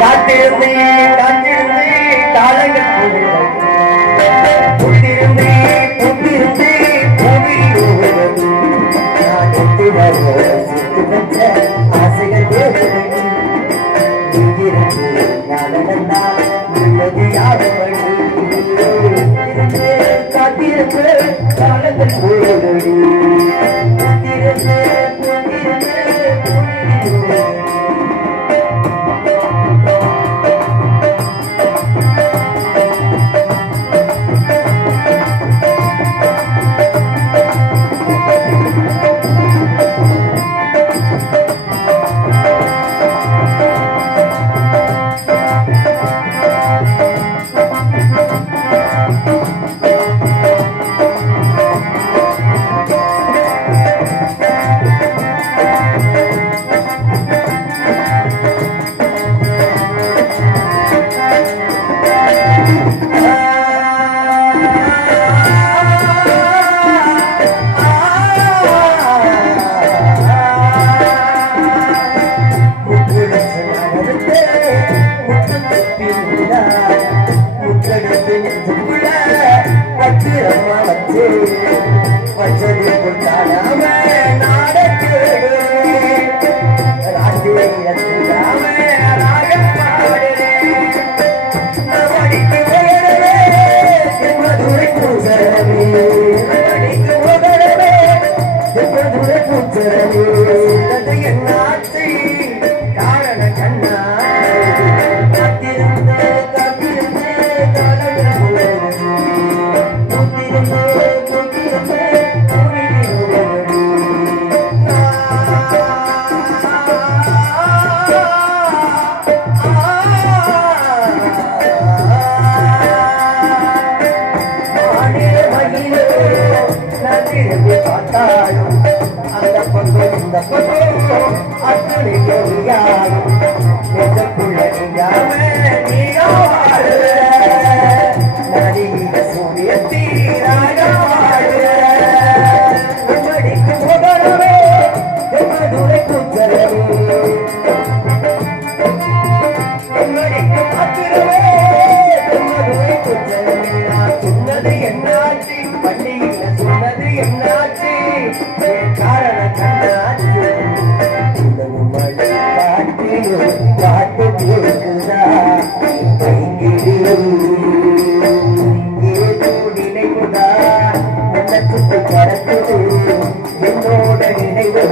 காத்திருந்தே காத்திருந்தே காலங்கள் புத்திருந்தே புத்திருந்தே புவியில் நான் எட்டு வர சித்து வந்த மஞ்சள் நாடக்கு அடியே நதியை பார்த்தாலும் நீயோ நதியில சூரியத்தை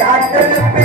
காற்றலுக்கு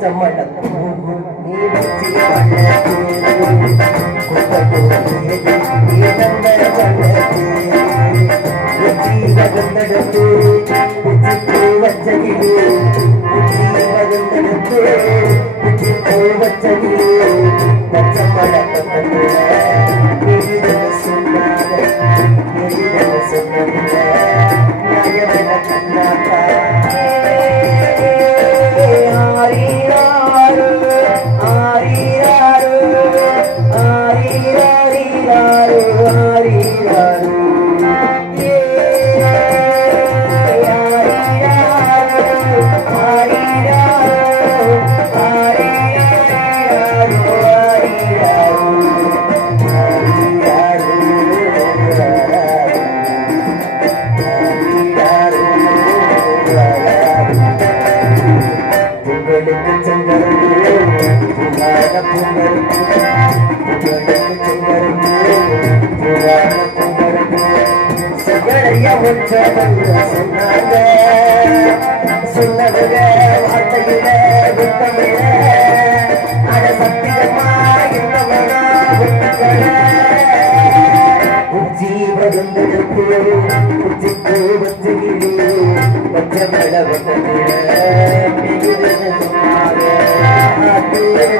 பச்சமடம் நீ வந்தடத்து வச்சதிலே வந்தடத்து வச்சதிலே பச்சமடம் சொன்னார் சொன்னதில்லை வச்சவங்க சொன்னாங்க சொன்னதுல வார்த்தையில விட்டமில்ல அட சத்தியமா இன்னவனா விட்டுக்கல ஜீவருந்தெடுப்பு உச்சிக்கு வச்சுகிடு வச்ச மேல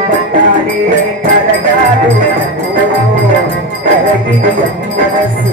பட்டாலே கரகாடு கரகிரி மனசு.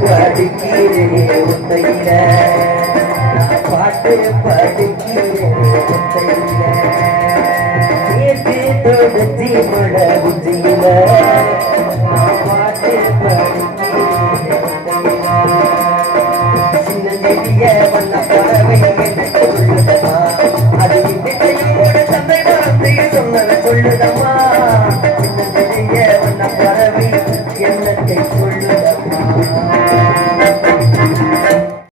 படிக்கிறேன் உந்தையில பாட்டு படிக்கிறேன் உந்தையில ஏற்றி பாட்டு படிக்கிறேன்